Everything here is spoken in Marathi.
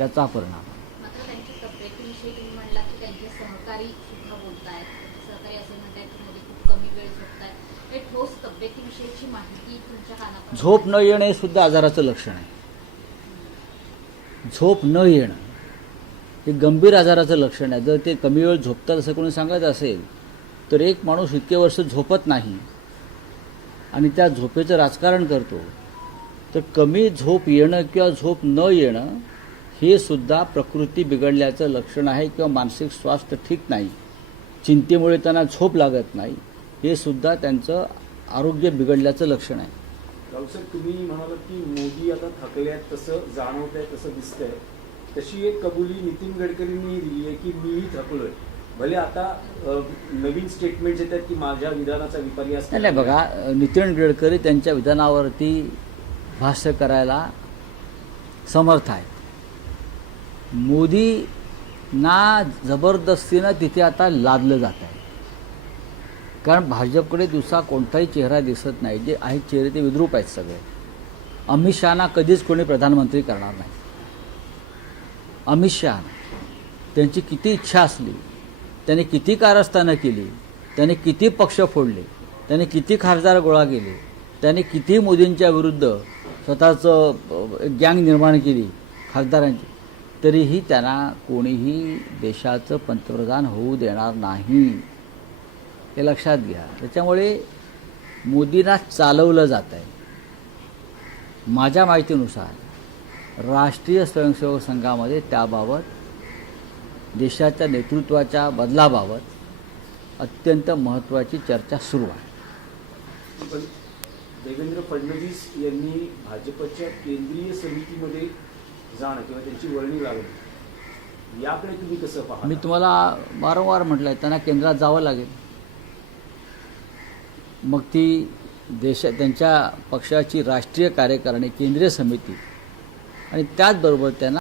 त्याचा परिणाम. मात्र त्यांच्या तब्येतीविषयी तुम्ही म्हणलात की त्यांचे सहकारी सुद्धा बोलतायत. सहकारी असे म्हणतायत की मोदी खूप कमी वेळ झोपतायत. हे ठोस तब्येतीविषयीची माहिती तुमच्या कानापर्यंत झोप न येणं हे सुद्धा आजाराचं लक्षण आहे. झोप न येणं हे गंभीर आजाराचं लक्षण आहे. जर ते कमी वेळ झोपतात असं कोणी सांगत असेल तर एक माणूस इतके वर्ष झोपत नाही आणि त्या झोपेचं राजकारण करतो, तर कमी झोप येणं किंवा झोप न येणं हे सुद्धा प्रकृती बिघडल्याचं लक्षण आहे किंवा मानसिक स्वास्थ्य ठीक नाही, चिंतेमुळे त्यांना झोप लागत नाही, हे सुद्धा त्यांचं आरोग्य बिघडल्याचं लक्षण आहे. राऊसाहेब, तुम्ही म्हणालात की मोदी आता थकले आहेत, तसं जाणवत आहे, तसं दिसतंय. तशी एक कबुली नितीन गडकरींनी दिली आहे की मीही थकलोय. भले आता नवीन स्टेटमेंट येत आहेत की माझ्या विधानाचा विपर्यास नाही बघा, नितीन गडकरी त्यांच्या विधानावरती भाष्य करायला समर्थ आहेत. मोदींना जबरदस्तीनं तिथे आता लादलं जात आहे, कारण भाजपकडे दुसरा कोणताही चेहरा दिसत नाही. जे आहेत चेहरे ते विद्रूप आहेत सगळे. अमित शहाना कधीच कोणी प्रधानमंत्री करणार नाही. अमित शहा त्यांची किती इच्छा असली, त्याने किती कारस्थानं केली, त्याने किती पक्ष फोडले, त्याने किती खासदार गोळा केले, त्याने किती मोदींच्या विरुद्ध स्वतःचं गँग निर्माण केली खासदारांची, तरीही त्यांना कोणीही देशाचं पंतप्रधान होऊ देणार नाही, हे लक्षात घ्या. त्याच्यामुळे मोदींना चालवलं जात आहे. माझ्या माहितीनुसार राष्ट्रीय स्वयंसेवक संघामध्ये त्याबाबत देशाच्या नेतृत्वाच्या बदलाबाबत अत्यंत महत्त्वाची चर्चा सुरू आहे. पण देवेंद्र फडणवीस यांनी भाजपच्या केंद्रीय समितीमध्ये जाणं किंवा त्यांची वर्णी लागली, याकडे तुम्ही कसं पाहता? मी तुम्हाला वारंवार म्हटलं आहे, त्यांना केंद्रात जावं लागेल. मग ती त्यांच्या पक्षाची राष्ट्रीय कार्यकारिणी, केंद्रीय समिती आणि त्याचबरोबर त्यांना